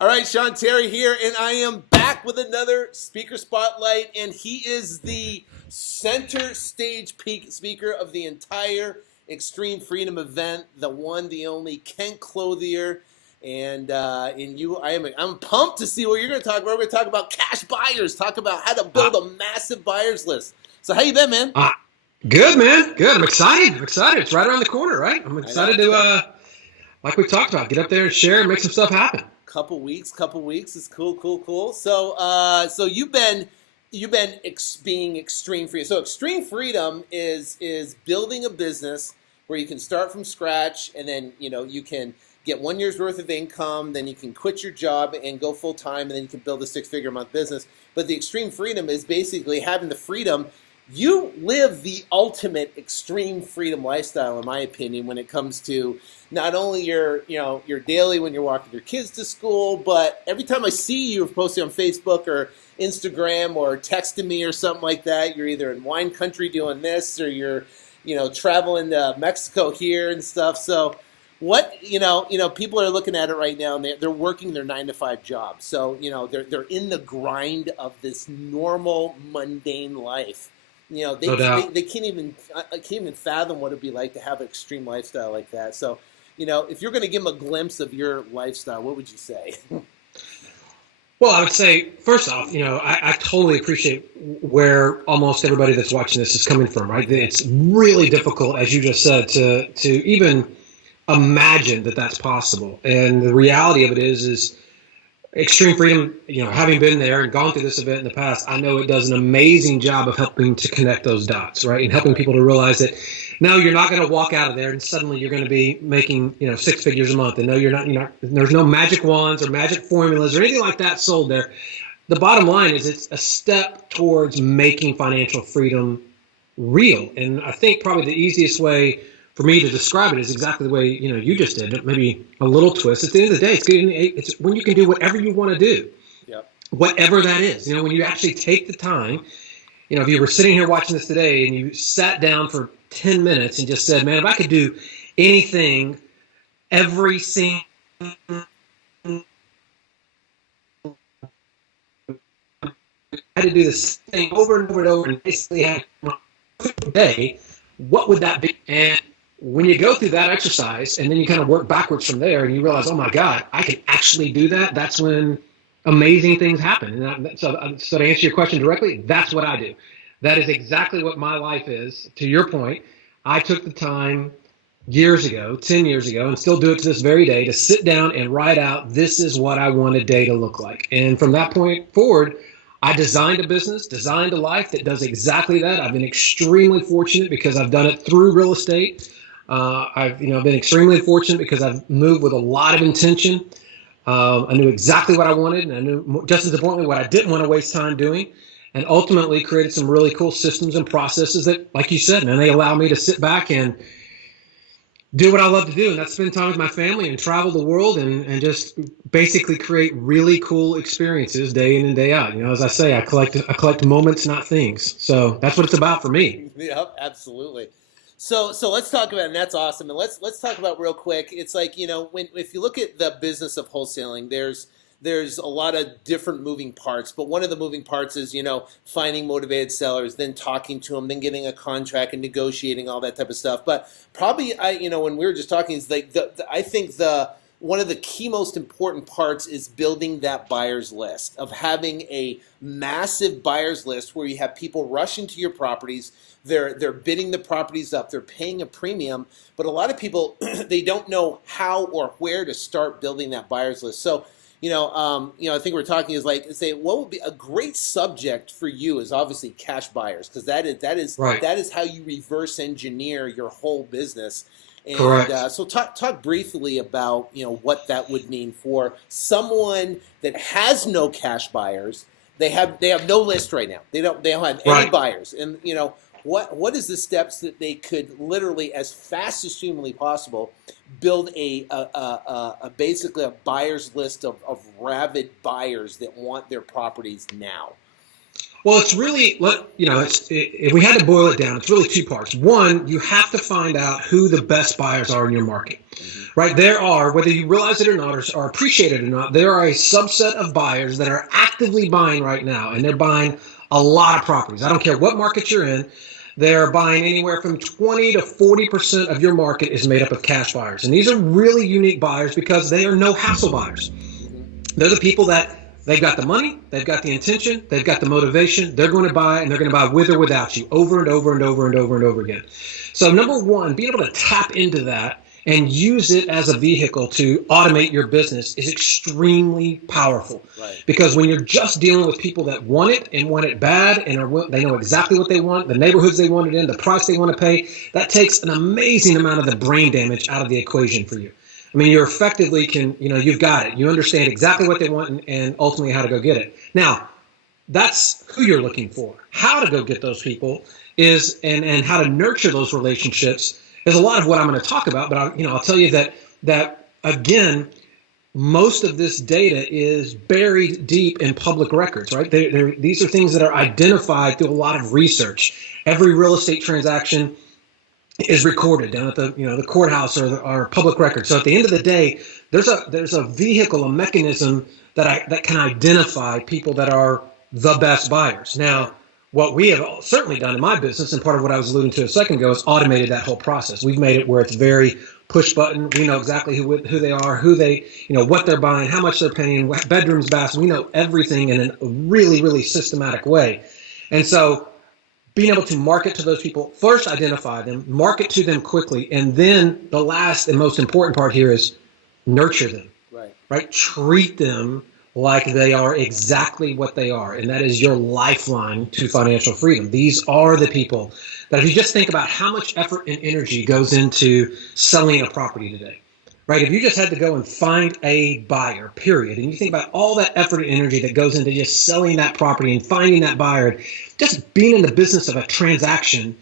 All right, Sean Terry here, and I am back with another speaker spotlight, and he is the center stage speaker of the entire Extreme Freedom event, the one, the only Kent Clothier, and I'm pumped to see what you're going to talk about. We're going to talk about cash buyers, talk about how to build a massive buyers list. So how you been, man? Good, man. Good. I'm excited. It's right around the corner, right? I'm excited to, like we talked about, get up there and share and make some stuff happen. Couple weeks. It's cool. So you've been being extreme freedom. So extreme freedom is building a business where you can start from scratch, and then you can get 1 year's worth of income. Then you can quit your job and go full time, and then you can build a 6-figure a month business. But the extreme freedom is basically having the freedom. You live the ultimate extreme freedom lifestyle, in my opinion, when it comes to not only your daily when you're walking your kids to school, but every time I see you posting on Facebook or Instagram or texting me or something like that, you're either in wine country doing this or you're, traveling to Mexico here and stuff. So what, people are looking at it right now, and they're working their 9-to-5 job. So, they're in the grind of this normal, mundane life. They can't even fathom what it'd be like to have an extreme lifestyle like that. So, if you're going to give them a glimpse of your lifestyle, what would you say? Well, I would say, first off, I totally appreciate where almost everybody that's watching this is coming from, right? It's really difficult, as you just said, to even imagine that that's possible. And the reality of it is Extreme Freedom, having been there and gone through this event in the past, I know it does an amazing job of helping to connect those dots, right? And helping people to realize that, no, you're not going to walk out of there and suddenly you're going to be making, 6 figures a month. And no, you're not, there's no magic wands or magic formulas or anything like that sold there. The bottom line is it's a step towards making financial freedom real. And I think probably the easiest way for me to describe it is exactly the way, you just did, maybe a little twist. At the end of the day, it's when you can do whatever you want to do, whatever that is. When you actually take the time, if you were sitting here watching this today and you sat down for 10 minutes and just said, man, if I could do anything, every single had to do this thing over and over and over and basically had a day, what would that be? And when you go through that exercise and then you kind of work backwards from there and you realize, oh my God, I can actually do that. That's when amazing things happen. And so to answer your question directly, that's what I do. That is exactly what my life is. To your point, I took the time years ago, 10 years ago, and still do it to this very day, to sit down and write out, this is what I want a day to look like. And from that point forward, I designed a business, designed a life that does exactly that. I've been extremely fortunate because I've done it through real estate. I've been extremely fortunate because I've moved with a lot of intention. I knew exactly what I wanted, and I knew just as importantly what I didn't want to waste time doing, and ultimately created some really cool systems and processes that, like you said, man, they allow me to sit back and do what I love to do, and that's spend time with my family and travel the world and just basically create really cool experiences day in and day out. As I say, I collect moments, not things. So that's what it's about for me. Yep, absolutely. So let's talk about it, and that's awesome. And let's talk about real quick. It's like, if you look at the business of wholesaling, there's a lot of different moving parts, but one of the moving parts is, finding motivated sellers, then talking to them, then getting a contract and negotiating all that type of stuff. But probably, when we were just talking, is like I think one of the key most important parts is building that buyer's list, of having a massive buyer's list where you have people rushing to your properties. They're bidding the properties up. They're paying a premium. But a lot of people, they don't know how or where to start building that buyer's list. So, I think we're talking is like, say, what would be a great subject for you is obviously cash buyers, because that is right. That is how you reverse engineer your whole business. And Correct. So talk briefly about, what that would mean for someone that has no cash buyers. They have no list right now. They don't have any Right. buyers. And, what is the steps that they could literally, as fast as humanly possible, build basically a buyer's list of rabid buyers that want their properties now? Well, it's really, if we had to boil it down, it's really two parts. One, you have to find out who the best buyers are in your market, right? There are, whether you realize it or not, or appreciate it or not, there are a subset of buyers that are actively buying right now, and they're buying a lot of properties. I don't care what market you're in. They're buying anywhere from 20 to 40% of your market is made up of cash buyers. And these are really unique buyers because they are no hassle buyers. They're the people that they've got the money, they've got the intention, they've got the motivation. They're going to buy, and they're going to buy with or without you over and over and over and over and over again. So number one, being able to tap into that and use it as a vehicle to automate your business is extremely powerful. Right. Because when you're just dealing with people that want it and want it bad, and they know exactly what they want, the neighborhoods they want it in, the price they want to pay, that takes an amazing amount of the brain damage out of the equation for you. I mean, you're effectively you've got it. You understand exactly what they want and ultimately how to go get it. Now, that's who you're looking for. How to go get those people is, and how to nurture those relationships is a lot of what I'm going to talk about. But I'll tell you that again, most of this data is buried deep in public records, right? These are things that are identified through a lot of research. Every real estate transaction is recorded down at the courthouse or public record. So at the end of the day, there's a vehicle, a mechanism that can identify people that are the best buyers. Now, what we have certainly done in my business, and part of what I was alluding to a second ago, is automated that whole process. We've made it where it's very push button. We know exactly who they are, what they're buying, how much they're paying, bedrooms, baths. We know everything in a really, really systematic way. And so being able to market to those people, first identify them, market to them quickly, and then the last and most important part here is nurture them, right? Treat them like they are exactly what they are, and that is your lifeline to financial freedom. These are the people that, if you just think about how much effort and energy goes into selling a property today, right? If you just had to go and find a buyer, period, and you think about all that effort and energy that goes into just selling that property and finding that buyer, just being in the business of a transaction,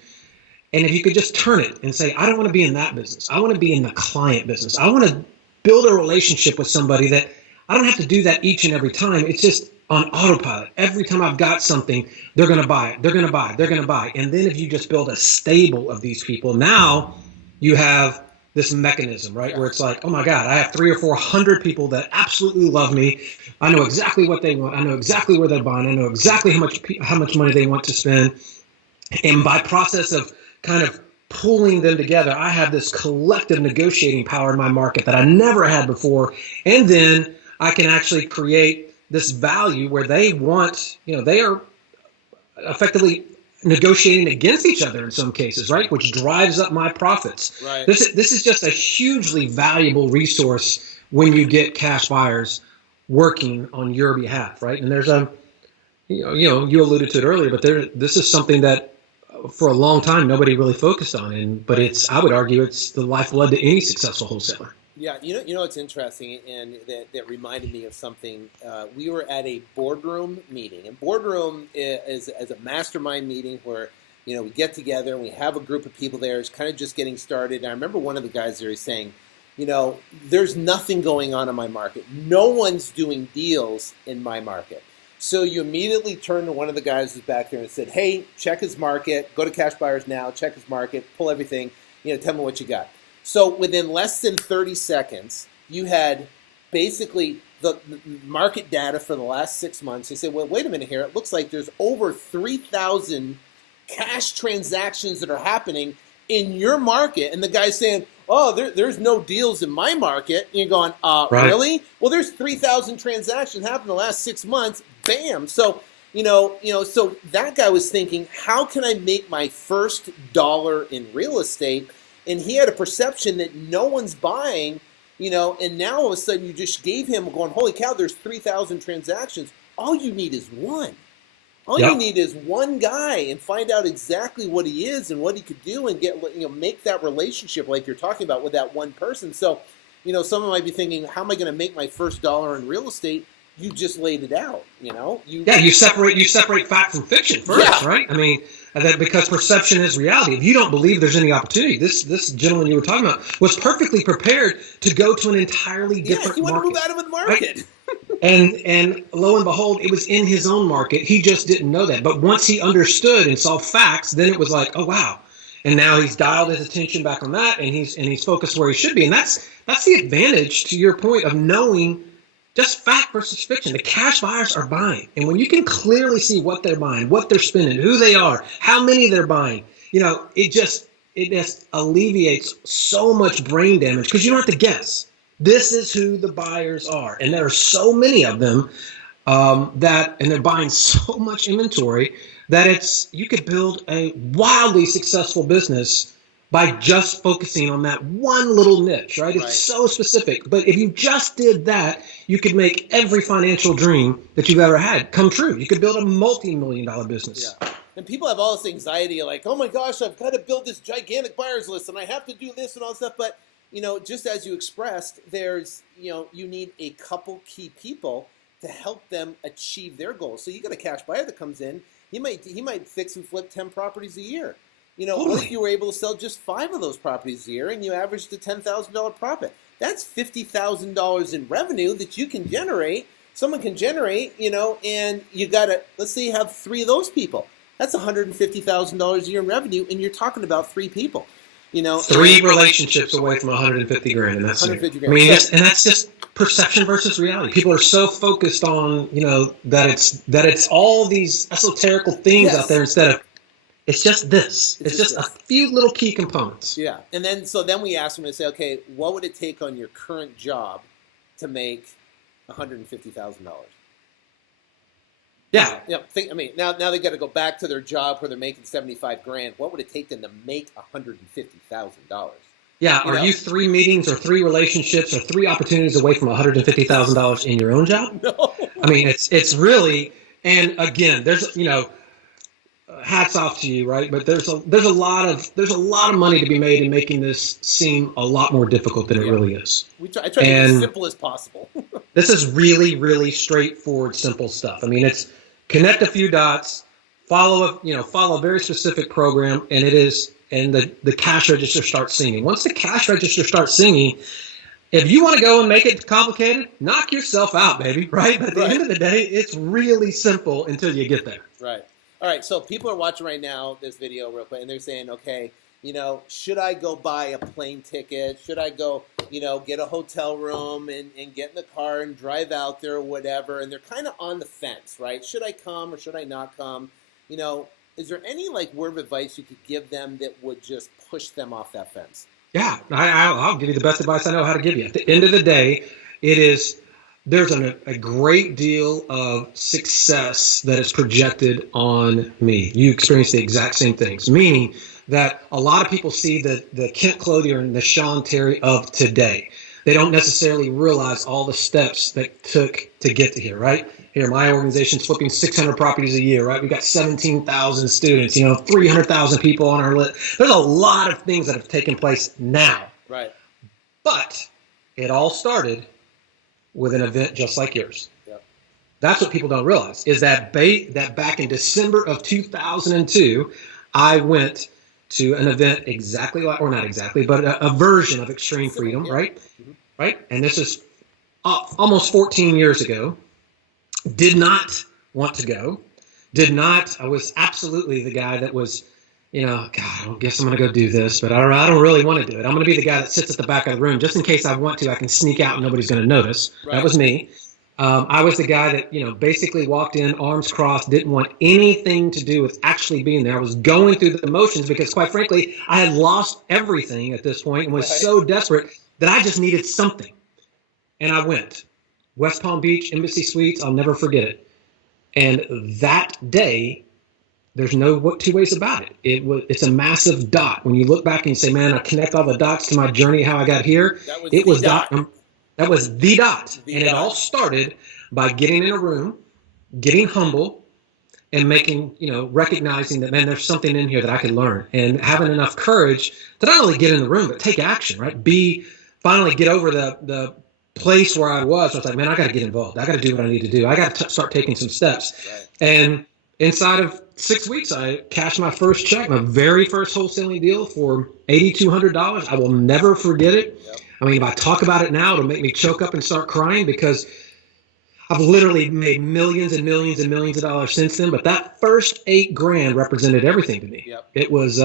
and if you could just turn it and say, I don't want to be in that business. I want to be in the client business. I want to build a relationship with somebody that I don't have to do that each and every time. It's just on autopilot. Every time I've got something, they're going to buy it. They're going to buy it. They're going to buy it. And then if you just build a stable of these people, now you have this mechanism, right? Where it's like, oh my God, I have 300 or 400 people that absolutely love me. I know exactly what they want. I know exactly where they're buying. I know exactly how much money they want to spend. And by process of kind of pulling them together, I have this collective negotiating power in my market that I never had before. And then I can actually create this value where they want, they are effectively negotiating against each other in some cases, right? Which drives up my profits. Right. This is just a hugely valuable resource when you get cash buyers working on your behalf, right? And there's you alluded to it earlier, but this is something that for a long time nobody really focused on, but I would argue it's the lifeblood to any successful wholesaler. Yeah, it's interesting, and that reminded me of something. We were at a boardroom meeting, and boardroom is a mastermind meeting where we get together and we have a group of people there. It's kind of just getting started. And I remember one of the guys there is saying, there's nothing going on in my market. No one's doing deals in my market. So you immediately turn to one of the guys who's back there and said, hey, check his market. Go to Cash Buyers Now. Check his market. Pull everything. Tell me what you got. So within less than 30 seconds, you had basically the market data for the last 6 months. They said, well, wait a minute here. It looks like there's over 3,000 cash transactions that are happening in your market. And the guy's saying, oh, there's no deals in my market. And you're going, right. Really? Well, there's 3,000 transactions happened in the last 6 months. Bam. So, so that guy was thinking, how can I make my first dollar in real estate? And he had a perception that no one's buying, and now all of a sudden you just gave him going, holy cow, there's 3,000 transactions. All you need is one. All you need is one guy, and find out exactly what he is and what he could do, and get make that relationship like you're talking about with that one person. So, someone might be thinking, how am I going to make my first dollar in real estate? You just laid it out, You separate fact from fiction first, right? I mean, because perception is reality. If you don't believe there's any opportunity, this gentleman you were talking about was perfectly prepared to go to an entirely different market. He wanted to move out of the market. And lo and behold, it was in his own market. He just didn't know that. But once he understood and saw facts, then it was like, oh wow. And now he's dialed his attention back on that, and he's focused where he should be. And that's the advantage, to your point, of knowing just fact versus fiction. The cash buyers are buying. And when you can clearly see what they're buying, what they're spending, who they are, how many they're buying, it just alleviates so much brain damage because you don't have to guess. This is who the buyers are. And there are so many of them and they're buying so much inventory that you could build a wildly successful business by just focusing on that one little niche, right? It's so specific. But if you just did that, you could make every financial dream that you've ever had come true. You could build a multi-million-dollar business. Yeah. And people have all this anxiety, like, oh my gosh, I've got to build this gigantic buyers list and I have to do this and all this stuff. But, just as you expressed, there's, you need a couple key people to help them achieve their goals. So you got a cash buyer that comes in, he might fix and flip 10 properties a year. What if you were able to sell just 5 of those properties a year and you averaged a $10,000 profit? That's $50,000 in revenue that you can generate. Someone can generate, and you got to, let's say you have 3 of those people. That's $150,000 a year in revenue, and you're talking about 3 people. 3 relationships away from 150 grand, and that's it. I mean, and that's just perception versus reality. People are so focused on, that it's all these esoterical things out there instead of it's just this. It's just a few little key components. Yeah, and then we ask them to say, okay, what would it take on your current job to make $150,000? Yeah. Now they got to go back to their job where they're making 75 grand. What would it take them to make $150,000? Yeah. Are you 3 meetings or 3 relationships or 3 opportunities away from $150,000 in your own job? No. I mean, it's really, and again, there's, hats off to you, right? But there's a lot of money to be made in making this seem a lot more difficult than it really is. I try to be as simple as possible. This is really, really straightforward, simple stuff. I mean, it's connect a few dots, follow a very specific program, and the cash register starts singing. Once the cash register starts singing, if you want to go and make it complicated, knock yourself out, baby, right? But at the end of the day, it's really simple until you get there. Right. All right, so people are watching right now this video real quick, and they're saying, okay, should I go buy a plane ticket? Should I go, get a hotel room and get in the car and drive out there or whatever? And they're kind of on the fence, right? Should I come or should I not come? Is there any word of advice you could give them that would just push them off that fence? Yeah, I'll give you the best advice I know how to give you. At the end of the day, there's a great deal of success that is projected on me. You experience the exact same things, meaning that a lot of people see the Kent Clothier and the Sean Terry of today. They don't necessarily realize all the steps that took to get to here, right? Here, my organization's flipping 600 properties a year, right? We've got 17,000 students, 300,000 people on our list. There's a lot of things that have taken place now. Right. But it all started with an event just like yours. Yep. That's what people don't realize, is that back in December of 2002, I went to an event exactly like, or not exactly, but a version of Extreme Freedom, right? Mm-hmm. Right? And this is almost 14 years ago. Did not want to go. I was absolutely the guy that was, God, I guess I'm going to go do this, but I don't really want to do it. I'm going to be the guy that sits at the back of the room. Just in case I want to, I can sneak out and nobody's going to notice. Right. That was me. I was the guy that, basically walked in, arms crossed, didn't want anything to do with actually being there. I was going through the motions because, quite frankly, I had lost everything at this point and was so desperate that I just needed something. And I went. West Palm Beach, Embassy Suites, I'll never forget it. And that day, there's no 2 ways about it. It's a massive dot. When you look back and you say, man, I connect all the dots to my journey, how I got here, that was the dot. It all started by getting in a room, getting humble, and recognizing that, man, there's something in here that I could learn, and having enough courage to not only get in the room, but take action, right? Finally get over the place where I was like, man, I got to get involved. I got to do what I need to do. I got to start taking some steps. Right. And inside of 6 weeks, I cashed my first check, my very first wholesaling deal for $8,200. I will never forget it. Yep. I mean, if I talk about it now, it'll make me choke up and start crying because I've literally made millions and millions and millions of dollars since then. But that first $8,000 represented everything to me. Yep. It was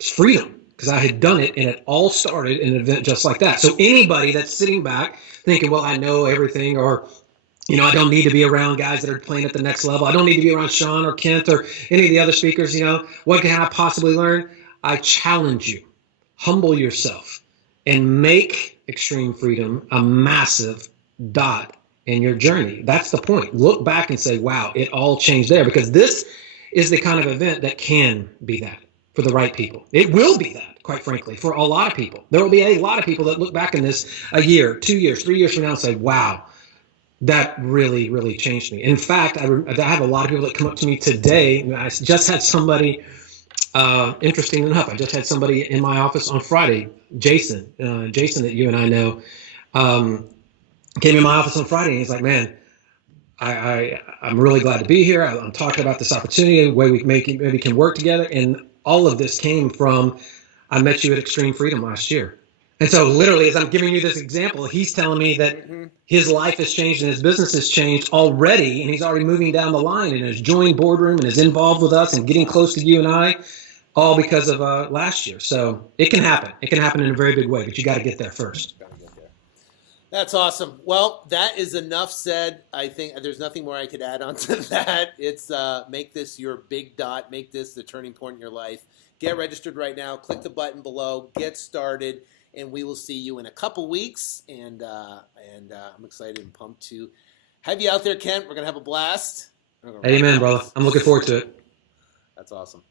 freedom, because I had done it, and it all started in an event just like that. So anybody that's sitting back thinking, well, I know everything, or I don't need to be around guys that are playing at the next level. I don't need to be around Sean or Kent or any of the other speakers. What can I possibly learn? I challenge you. Humble yourself and make extreme freedom a massive dot in your journey. That's the point. Look back and say, wow, it all changed there, because this is the kind of event that can be that for the right people. It will be that, quite frankly, for a lot of people. There will be a lot of people that look back in this a year, 2 years, 3 years from now and say, wow, that really, really changed me. In fact, I have a lot of people that come up to me today. I just had somebody, interesting enough, I just had somebody in my office on Friday, Jason that you and I know, came in my office on Friday, and he's like, man, I'm really glad to be here. I'm talking about this opportunity, the way we maybe can work together. And all of this came from, I met you at Extreme Freedom last year. And so literally, as I'm giving you this example, he's telling me that his life has changed and his business has changed already. And he's already moving down the line and has joined Boardroom and is involved with us and getting close to you and I, all because of last year. So it can happen. It can happen in a very big way, but you got to get there first. That's awesome. Well, that is enough said. I think there's nothing more I could add on to that. It's make this your big dot. Make this the turning point in your life. Get registered right now. Click the button below. Get started. And we will see you in a couple weeks. And I'm excited and pumped to have you out there, Kent. We're going to have a blast. Amen, brother. I'm looking forward to it. That's awesome.